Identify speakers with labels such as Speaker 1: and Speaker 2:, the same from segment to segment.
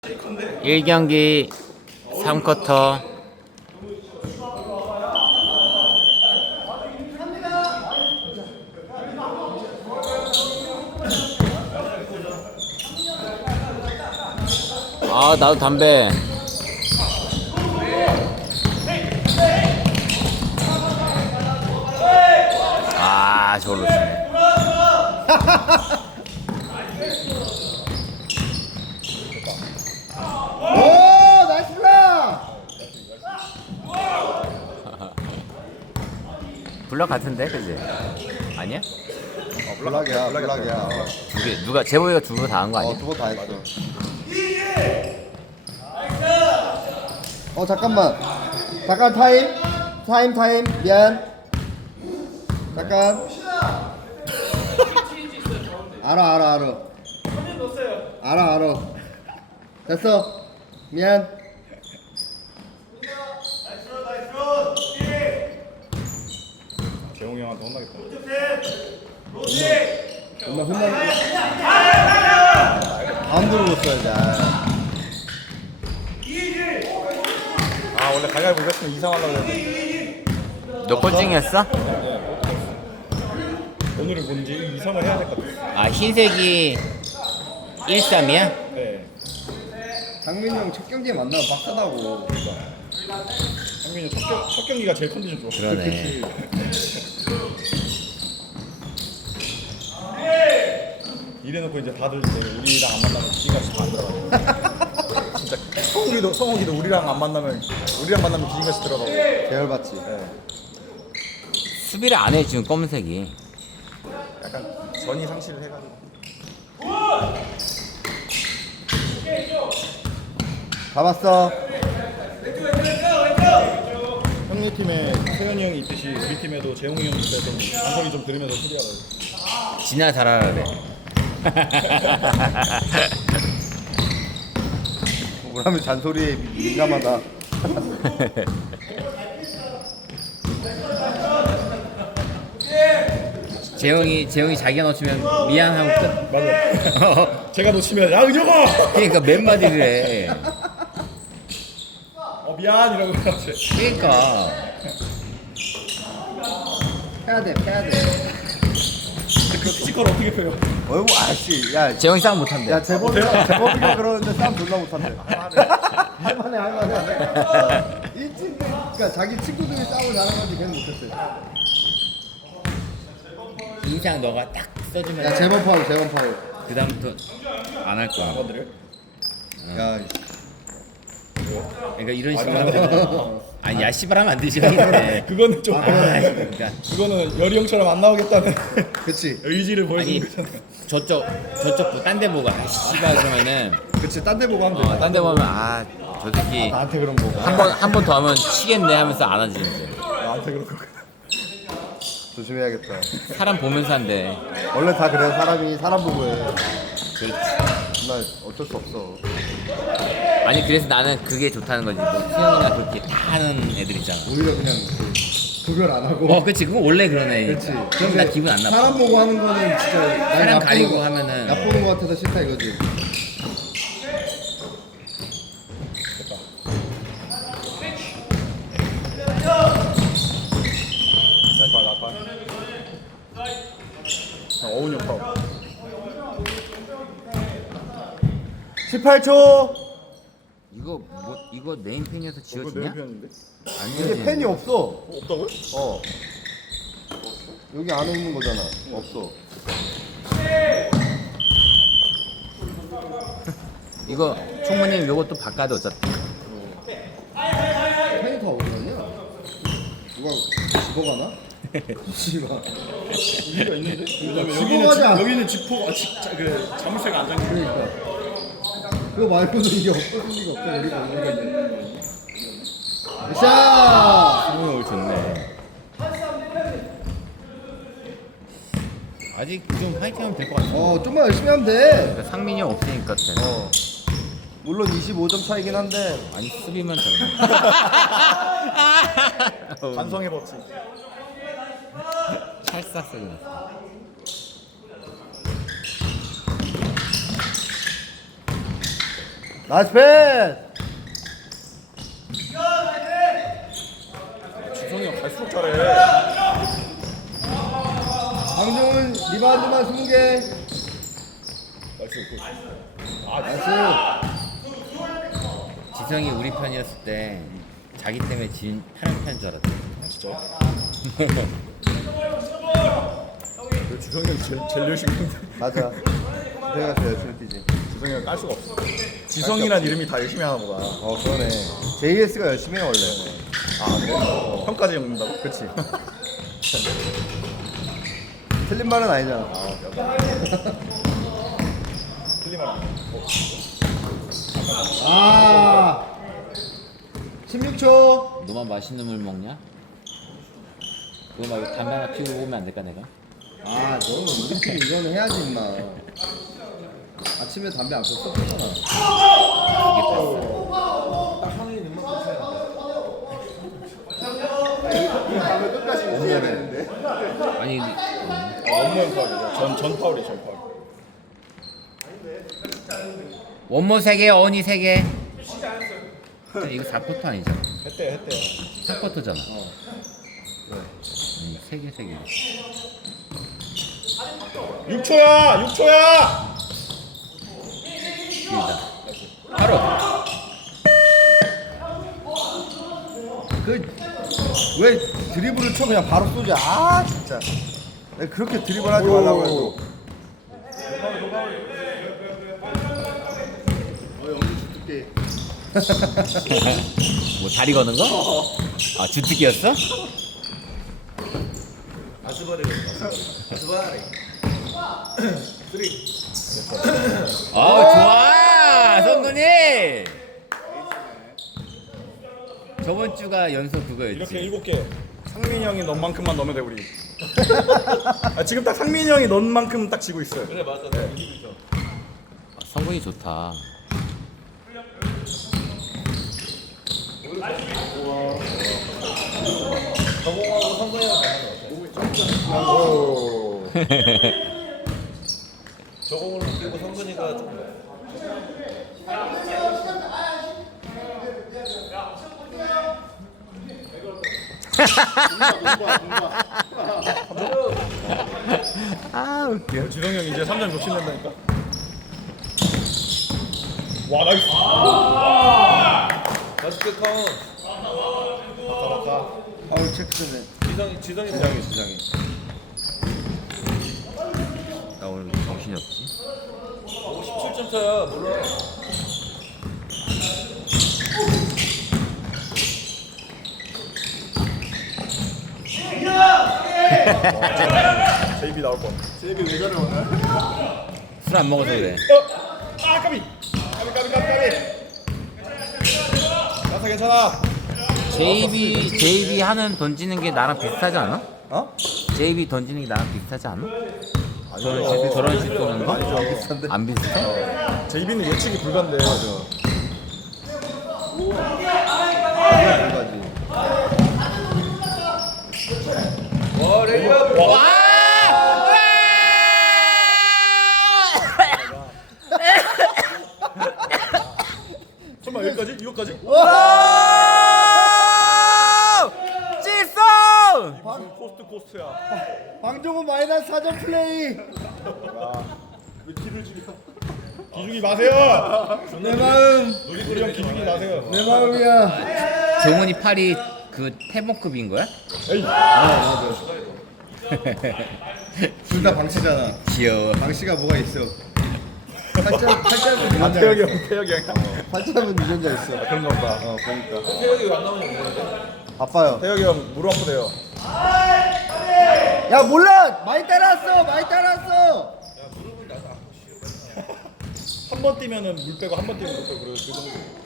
Speaker 1: 1경기 3쿼터. 아, 나도 담배. 아, 저걸로 치네.
Speaker 2: 오, 나이스 블락!
Speaker 1: 블럭 같은데, 그지? 아니야?
Speaker 2: 블락이야, 블락이야.
Speaker 1: 두 개, 누가, 재보이가 두 개 다 한 거 아니야?
Speaker 2: 두번 다 했어. 잠깐만. 잠깐 타임. 미안. 잠깐. 알아. 알아. 됐어. 미안.
Speaker 3: 재홍이 형한테 혼나겠다.
Speaker 2: 엄마 혼나는 가운데로 놓았어야지.
Speaker 3: 아 원래 가위바위보 했으면 이상하려고 했는데
Speaker 1: 너 꼴찌했어?
Speaker 3: 오늘은 뭔지 이상을 해야 될 것 같아.
Speaker 1: 아, 흰색이 1-3이야?
Speaker 3: 네.
Speaker 2: 장민이 형 첫 경기에 만나면 빡세다고.
Speaker 3: 상민이 첫 경기가 제일 컨디션 좋아.
Speaker 1: 그러네.
Speaker 3: 이래놓고 이제 다들 이제 우리랑 안 만나면 기진같이 다 안 들어가. 진짜 성욱이도 우리랑 만나면 기진같이 들어가고.
Speaker 2: 계열받지.
Speaker 1: 수비를 안 해, 지금 검은색이.
Speaker 3: 약간 전이 상실을 해가지고.
Speaker 2: 잡았어.
Speaker 3: 형님 팀에 세현이 형이 있듯이 우리 팀에도 재홍이 형이 있어야 좀 잔소리 좀 들으면서 소리하고.
Speaker 1: 진아 잘하라 그래.
Speaker 2: 뭐라면 잔소리에 민감하다.
Speaker 1: 재영이 자기가 놓치면 미안하고 끝.
Speaker 3: 맞아. 제가 놓치면 야 은혁아!
Speaker 1: 그러니까 몇 마디를 해.
Speaker 3: 미안 이러고 그러지.
Speaker 1: 그러니까.
Speaker 2: 해야 돼.
Speaker 3: 그 피지컬 어떻게 펴요?
Speaker 2: 어이구, 아씨. 야,
Speaker 1: 재영이 싸움 못한대.
Speaker 2: 야, 제법이가 그러는데 싸움 존나 못한대. 할만해. 이 친구, 그러니까 자기 친구들이 싸움을 잘하는 건지 걔는 못했어요.
Speaker 1: 인상 너가 딱 써주면
Speaker 2: 야, 제법 파울.
Speaker 1: 그 다음부터 안 할 거야.
Speaker 3: 아버들을?
Speaker 2: 야,
Speaker 1: 그러니까 이런 식으로 하면 아니 야 씨발 하면 안 되지. 형인데.
Speaker 3: 그거는 좀
Speaker 1: 그러니까
Speaker 3: 그거는 열이 형처럼 안 나오겠다는
Speaker 2: 그치.
Speaker 3: 의지를
Speaker 1: 아니
Speaker 3: 보여주는 거잖아.
Speaker 1: 저쪽 딴 데 보고 아 씨발 그러면은
Speaker 2: 그치, 딴 데 보고 하면 돼.
Speaker 1: 딴 데 보면 아 저 새끼
Speaker 2: 나한테 그런 거고.
Speaker 1: 한 번 더 하면 치겠네 하면서 안 하지 이제.
Speaker 3: 나한테 그럴 거.
Speaker 2: 조심해야겠다.
Speaker 1: 사람 보면서 한대.
Speaker 2: 원래 다 그래, 사람이 사람 보고 해.
Speaker 1: 그렇지.
Speaker 2: 나 어쩔 수 없어.
Speaker 1: 아니 그래서 나는 그게 좋다는 거지. 뭐 수영이나 그렇게 다 하는 애들 있잖아.
Speaker 2: 오히려 그냥 구별 안 하고.
Speaker 1: 그치 그거 원래 그런 애.
Speaker 2: 그렇지.
Speaker 1: 그럼 나 기분 안 나빠.
Speaker 2: 사람 보고 하는 거는 진짜 날
Speaker 1: 사람
Speaker 2: 나쁘는
Speaker 1: 가리고
Speaker 2: 거-
Speaker 1: 하면은
Speaker 2: 나쁘는 거 같아서 싫다 이거지.
Speaker 3: 어훈이 형 파워.
Speaker 2: 18초.
Speaker 1: 이거 네임펜이어서
Speaker 3: 그거 내
Speaker 1: 지워지냐?
Speaker 3: 편인데?
Speaker 2: 이게
Speaker 1: 아니지.
Speaker 2: 펜이 없어.
Speaker 3: 없다고요?
Speaker 2: 여기 안에 있는 거잖아. 없어.
Speaker 1: 이거 총무님 요것도 바꿔야 돼 어차피.
Speaker 2: 펜이 다 어디 갔냐? 누가 집어가나? 씨발.
Speaker 3: 의미가 있는데? 왜냐면
Speaker 2: 집어가자.
Speaker 3: 여기는 지퍼가 그 자물쇠가 안 잠겨.
Speaker 2: 그러니까. 그거 말고는 이게 없어질 리가 없어. 여기 보는 건데. 샷!
Speaker 1: 승우 오늘 좋네. 아직 좀 파이팅하면 될 것 같아.
Speaker 2: 좀만 열심히 하면 돼.
Speaker 1: 그러니까 상민이 형 없으니까 돼.
Speaker 2: 물론 25점 차이긴 한데.
Speaker 1: 아니 수비면 되네.
Speaker 3: 반성의 법칙.
Speaker 1: 찰싹 쓰고.
Speaker 2: 나이스 패스.
Speaker 3: 지성이 형 갈수록 잘해.
Speaker 2: 강정은 리바운드만 20개.
Speaker 3: 나이스.
Speaker 2: 나이스.
Speaker 1: 지성이 우리 편이었을 때 자기 때문에 진 파란 편인 줄 알았대.
Speaker 3: 진짜. 지성이 형 제일 열심히 했는데.
Speaker 2: 맞아. 내가 제일 열심히 뛰지.
Speaker 3: 지성이 형 깔 수가 없어. 지성이란 이름이 다 열심히 하나 보다.
Speaker 2: 그러네. JS가 열심히 해 원래.
Speaker 3: 아 그래? 형까지 읽는다고? 그치.
Speaker 2: 틀린 말은 아니잖아.
Speaker 3: 틀린 말.
Speaker 2: 아. 16초.
Speaker 1: 너만 맛있는 물 먹냐? 그거 말고 담배 하나 피우고 오면 안 될까 내가?
Speaker 2: 아, 너는 우리 팀 이거는 해야지 임마. 아침에 담배 안 폈어? 폈잖아.
Speaker 1: 이게 뺐어.
Speaker 2: 이 밤을 끝까지 유지해야 되는데.
Speaker 1: 아니
Speaker 3: 원모형 파울이죠. 전 파울이에요. 전 파울.
Speaker 1: 원모 3개, 어니 3개. 이거 4쿼터 아니잖아.
Speaker 3: 했대요.
Speaker 1: 4쿼터잖아. 3개.
Speaker 3: 6초야.
Speaker 1: 길다. 바로.
Speaker 2: 왜 드리블을 쳐 그냥 바로 쏘지? 아 진짜. 내가 그렇게 드리블 하지 말라고 해도.
Speaker 1: 뭐 다리 거는 거? 아 주특기였어? 좋아 성근이. 저번 주가 연속 그거였지.
Speaker 3: 이렇게 7개. 상민이 형이 넣은 만큼만 넣으면 돼 우리. 지금 딱 상민이 형이 넣은 만큼 딱 지고 있어요. 그래 맞아.
Speaker 1: 성근이 좋다.
Speaker 2: 저공하고 성근이랑
Speaker 4: 저공으로 뛰고 성근이가 좀
Speaker 1: 아 웃겨.
Speaker 3: 지성이 형 이제 3점 욕심낸다니까. 와 나이스.
Speaker 4: 바스켓 카운트.
Speaker 2: 파울 체크 좀 해.
Speaker 4: 지성이
Speaker 1: 나 오늘 정신이 없지.
Speaker 4: 57점 차야 몰라.
Speaker 3: JB 나올 거. JB 왜 저래 오늘?
Speaker 1: 술 안 먹어서 그래.
Speaker 3: 까비. 나사 괜찮아.
Speaker 1: JB 하는 던지는 게 나랑 비슷하지 않아?
Speaker 2: 어?
Speaker 1: JB 던지는 게 나랑 비슷하지 않아? 저런 식 쏘는 거?
Speaker 2: 비슷한데?
Speaker 1: 안 비슷해?
Speaker 3: JB는 예측이 불가인데.
Speaker 4: 와 레이업.
Speaker 3: 설마 여기까지? 이거까지?
Speaker 1: 찔성!
Speaker 3: 코스트야.
Speaker 2: 방종은 마이너스 4점 플레이.
Speaker 3: 기죽이 마세요.
Speaker 2: 내 마음.
Speaker 3: 우리 형 기죽이 마세요.
Speaker 2: 내 마음이야.
Speaker 1: 정훈이 팔이 그 태봉급인 거야?
Speaker 3: 에이.
Speaker 2: 둘 다 방치잖아.
Speaker 1: 귀여워.
Speaker 2: 방치가 뭐가 있어? 팔자는 유전자
Speaker 3: 태혁이
Speaker 2: 있어.
Speaker 3: 형, 태혁이 형.
Speaker 2: 팔자는 유전자 있어.
Speaker 3: 그런가 보다.
Speaker 2: 보니까.
Speaker 4: 태혁이 왜 안 나오냐 모르겠는데.
Speaker 2: 바빠요.
Speaker 3: 태혁이 형 무릎 아프대요.
Speaker 2: 야 몰라. 많이 따라왔어.
Speaker 4: 무릎은 나도 아프고 쉬어.
Speaker 3: 한 번 뛰면은 물 빼고 한 번 뛰면 물 빼고 그래 그 정도.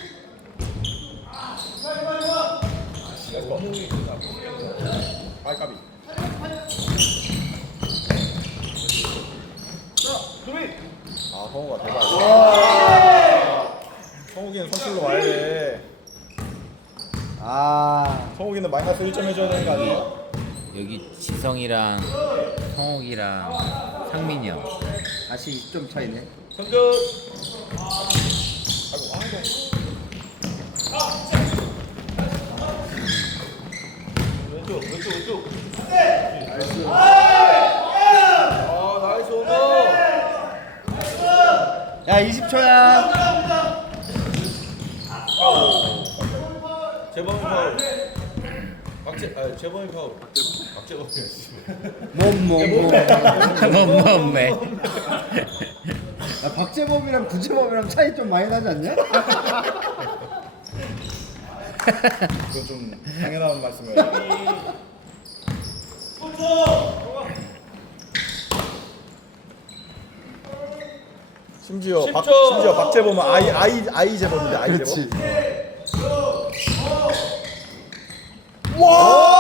Speaker 4: 몸이 진짜 아프고.
Speaker 3: 아 까비. 아 성우가 대박. 성욱이는 선출로 와야 돼.
Speaker 2: 아.
Speaker 3: 성욱이는 마이너스 1점 해줘야 되는 거 아니에요?
Speaker 1: 여기 지성이랑 성욱이랑 상민이 형.
Speaker 2: 다시 20점 차이네.
Speaker 4: 성근.
Speaker 3: 아이고.
Speaker 4: 왼쪽 나이스. 아 나이스 오너.
Speaker 2: 야 20초야.
Speaker 4: 재범이 파울. 재범이 파울. 박재범이.
Speaker 1: 멈멈매.
Speaker 2: 야, 박재범이랑 구재범이랑 차이 좀 많이 나지 않냐?
Speaker 3: 그건 좀 당연한 말씀이에요. 심지어
Speaker 4: 10초.
Speaker 3: 심지어 박재범은 아이 재범인데 아이
Speaker 2: 그렇지.
Speaker 3: 재범. 와!